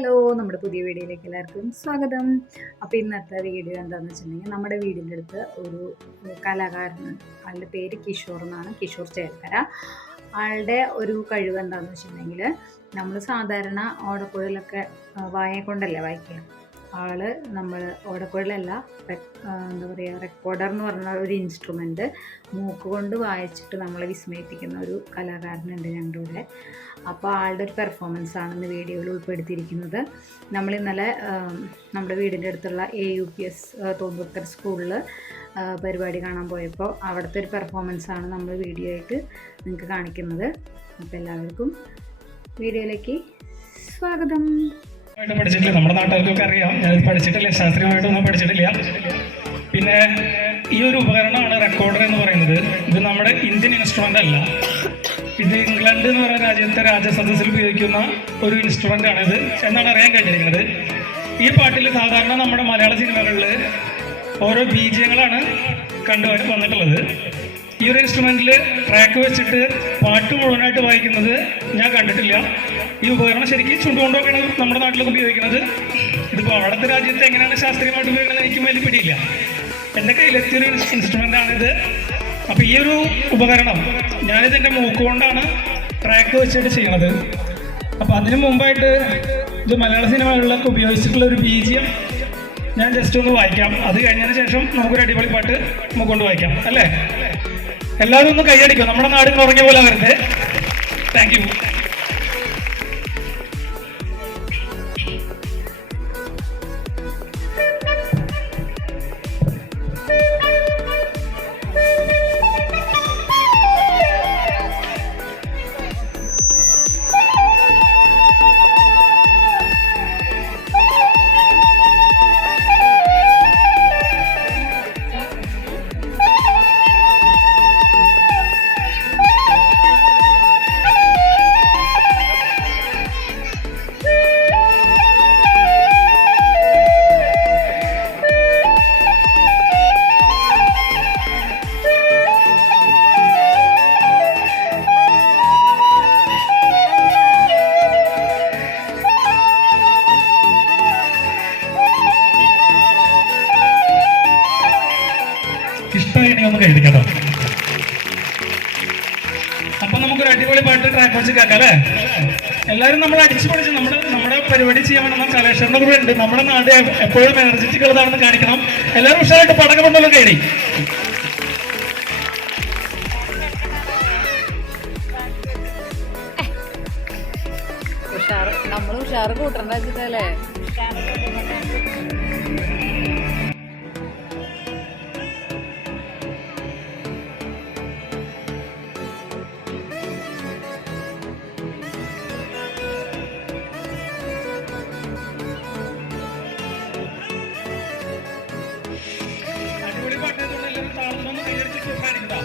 Hello, നമ്മുടെ പുതിയ വീഡിയോയിലേക്ക് എല്ലാവർക്കും സ്വാഗതം. അപ്പോൾ ഇന്നത്തെ വീഡിയോ എന്താണെന്ന് വെച്ചിട്ടുണ്ടെങ്കിൽ, നമ്മുടെ വീടിൻ്റെ അടുത്ത് ഒരു കലാകാരനുണ്ട്. ആളുടെ പേര് കിഷോർ എന്നാണ്, കിഷോർ ചേർക്കര. ആളുടെ ഒരു കഴിവ് എന്താണെന്ന് വെച്ചിട്ടുണ്ടെങ്കിൽ, നമ്മൾ സാധാരണ ഓടക്കുഴലൊക്കെ വായ കൊണ്ടല്ലേ വായിക്കുക. നമ്മൾ ഓടക്കുഴലല്ല, എന്താ പറയുക, റെക്കോർഡർ എന്ന് പറഞ്ഞ ഒരു ഇൻസ്ട്രുമെൻറ്റ് മൂക്ക് കൊണ്ട് വായിച്ചിട്ട് നമ്മളെ വിസ്മയിപ്പിക്കുന്ന ഒരു കലാകാരനുണ്ട് ഞങ്ങളുടെ ഇവിടെ. അപ്പോൾ ആളുടെ ഒരു പെർഫോമൻസാണ് ഇന്ന് വീഡിയോയിൽ ഉൾപ്പെടുത്തിയിരിക്കുന്നത്. നമ്മൾ ഇന്നലെ നമ്മുടെ വീടിൻ്റെ അടുത്തുള്ള AUPS തോന്നൂർക്കര സ്കൂളിൽ പരിപാടി കാണാൻ പോയപ്പോൾ അവിടുത്തെ ഒരു പെർഫോമൻസാണ് നമ്മൾ വീഡിയോ ആയിട്ട് നിങ്ങൾക്ക് കാണിക്കുന്നത്. അപ്പോൾ എല്ലാവർക്കും വീഡിയോയിലേക്ക് സ്വാഗതം. പഠിച്ചിട്ടില്ല, നമ്മുടെ നാട്ടുകാർക്കൊക്കെ അറിയാം. ഞാൻ പഠിച്ചിട്ടില്ല, ശാസ്ത്രീയമായിട്ടൊന്നും പഠിച്ചിട്ടില്ല. പിന്നെ ഈ ഒരു ഉപകരണമാണ് റെക്കോർഡർ എന്ന് പറയുന്നത്. ഇത് നമ്മുടെ ഇന്ത്യൻ ഇൻസ്ട്രുമെൻ്റ് അല്ല. ഇത് ഇംഗ്ലണ്ട് എന്ന് പറയുന്ന രാജ്യത്തെ രാജസദസ്സിൽ ഉപയോഗിക്കുന്ന ഒരു ഇൻസ്ട്രുമെൻ്റ് ആണിത് എന്നാണ് അറിയാൻ കഴിഞ്ഞിരിക്കുന്നത്. ഈ പാട്ടിൽ സാധാരണ നമ്മുടെ മലയാള സിനിമകളിൽ ഓരോ ബീജങ്ങളാണ് വന്നിട്ടുള്ളത്. ഈ ഒരു ഇൻസ്ട്രുമെൻറ്റിൽ ട്രാക്ക് വെച്ചിട്ട് പാട്ട് മുഴുവനായിട്ട് വായിക്കുന്നത് ഞാൻ കണ്ടിട്ടില്ല. ഈ ഉപകരണം ശരിക്കും ചുണ്ടുകൊണ്ടൊക്കെയാണ് നമ്മുടെ നാട്ടിലൊക്കെ ഉപയോഗിക്കുന്നത്. ഇതിപ്പോൾ അവിടുത്തെ രാജ്യത്ത് എങ്ങനെയാണ് ശാസ്ത്രീയമായിട്ട് ഉപയോഗിക്കുന്നത് എനിക്ക് വലിയ പിടിയില്ല. എൻ്റെ കയ്യിലെത്തിയൊരു ഇൻസ്ട്രുമെൻ്റാണിത്. അപ്പോൾ ഈ ഒരു ഉപകരണം ഞാനിതെൻ്റെ മൂക്കുകൊണ്ടാണ് ട്രാക്ക് വെച്ചിട്ട് ചെയ്യണത്. അപ്പോൾ അതിനു മുമ്പായിട്ട് ഇത് മലയാള സിനിമകളിലൊക്കെ ഉപയോഗിച്ചിട്ടുള്ള ഒരു BGM ഞാൻ ജസ്റ്റ് ഒന്ന് വായിക്കാം. അത് കഴിഞ്ഞതിന് ശേഷം നമുക്കൊരു അടിപൊളി പാട്ട് കൊണ്ട് വായിക്കാം അല്ലേ? എല്ലാവരും ഒന്ന് കൈയടിക്കും, നമ്മുടെ നാടിന് ഉറങ്ങിയ പോലെ അവരുടെ. Thank you. ഇഷ്ടമായി ഒന്ന് കരുതിക്കട്ടോ. അപ്പൊ നമുക്കൊരു അടിപൊളി പാട്ട് ട്രാക്ക് വെച്ച് കേൾക്കാം അല്ലേ? എല്ലാവരും നമ്മൾ അടിച്ചു പൊളിച്ച് നമ്മുടെ പരിപാടി ചെയ്യാൻ വേണ്ട കലേഷന്റെ കൂടെ ഉണ്ട്. നമ്മുടെ നാട് എപ്പോഴും എനർജറ്റിക് ഉള്ളതാണെന്ന് കാണിക്കണം. എല്ലാവരും ഉഷാറായിട്ട് പടക്കമുണ്ടല്ലോ കയറി. നമ്മൾ ഉഷാറ് കൂട്ടണ്ട വെച്ചിട്ടല്ലേ? അടിപൊളി പാട്ടായതുകൊണ്ട് എല്ലാവരും താളത്തിനൊന്ന് കൈയടിച്ചിട്ട് കാണിക്കട്ടോ.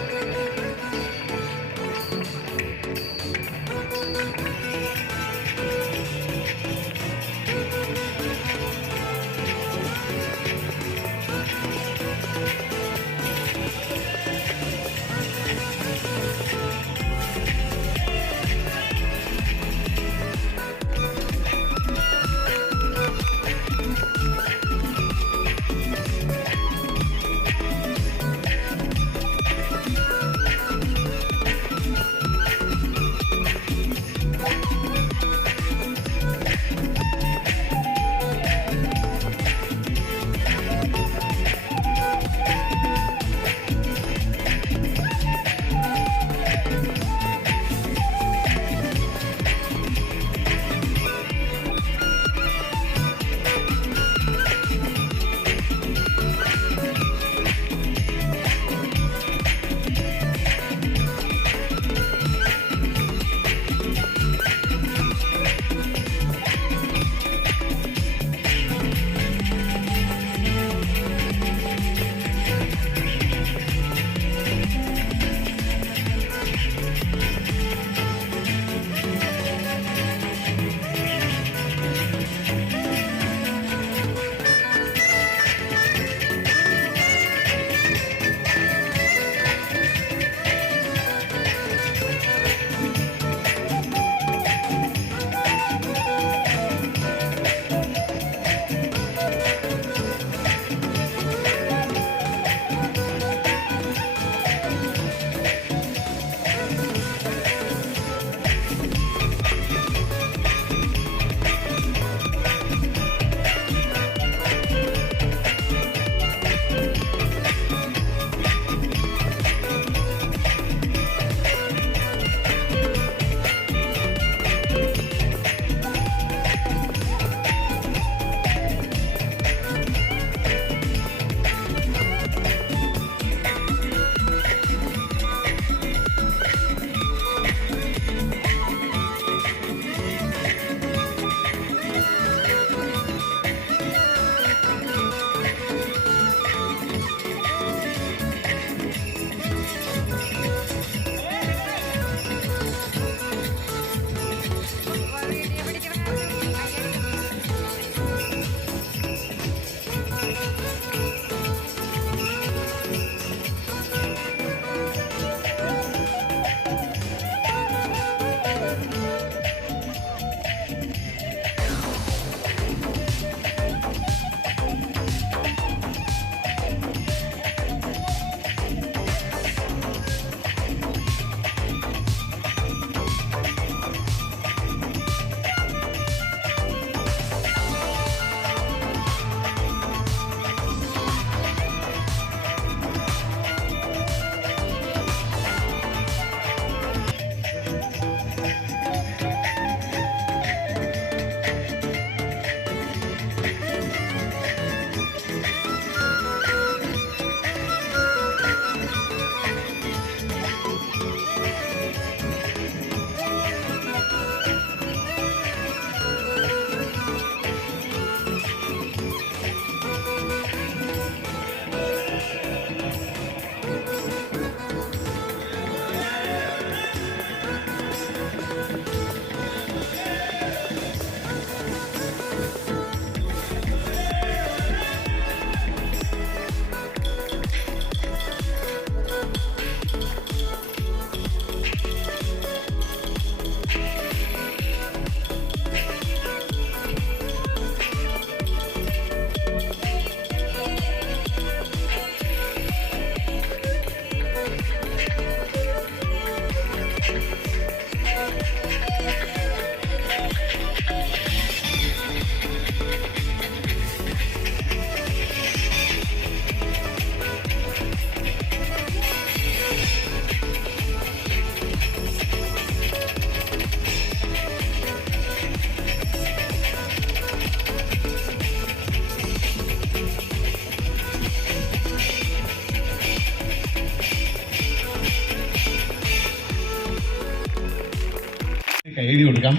കൈയടി കൊടുക്കാം.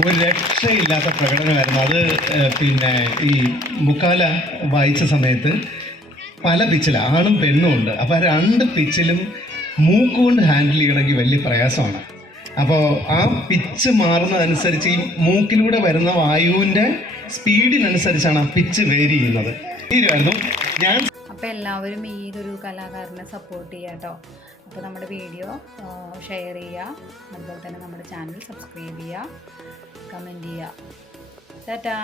ഒരു രക്ഷയില്ലാത്ത പ്രകടനമായിരുന്നു അത്. പിന്നെ ഈ മുക്കാല വായിച്ച സമയത്ത് പല പിച്ചിൽ ആണും പെണ്ണും ഉണ്ട്. അപ്പോൾ ആ 2 പിച്ചിലും മൂക്കുകൊണ്ട് ഹാൻഡിൽ ചെയ്യണമെങ്കിൽ വലിയ പ്രയാസമാണ്. അപ്പോൾ ആ പിച്ച് മാറുന്നതനുസരിച്ച് ഈ മൂക്കിലൂടെ വരുന്ന വായുവിൻ്റെ സ്പീഡിനനുസരിച്ചാണ് ആ പിച്ച് വേരി ചെയ്യുന്നത്. ഇതായിരുന്നു ഞാൻ. അപ്പോൾ എല്ലാവരും ഈ ഒരു കലാകാരനെ സപ്പോർട്ട് ചെയ്യുക കേട്ടോ. അപ്പോൾ നമ്മുടെ വീഡിയോ ഷെയർ ചെയ്യുക, അതുപോലെ തന്നെ നമ്മുടെ ചാനൽ സബ്സ്ക്രൈബ് ചെയ്യുക, കമൻറ്റ് ചെയ്യുക. ടാറ്റാ.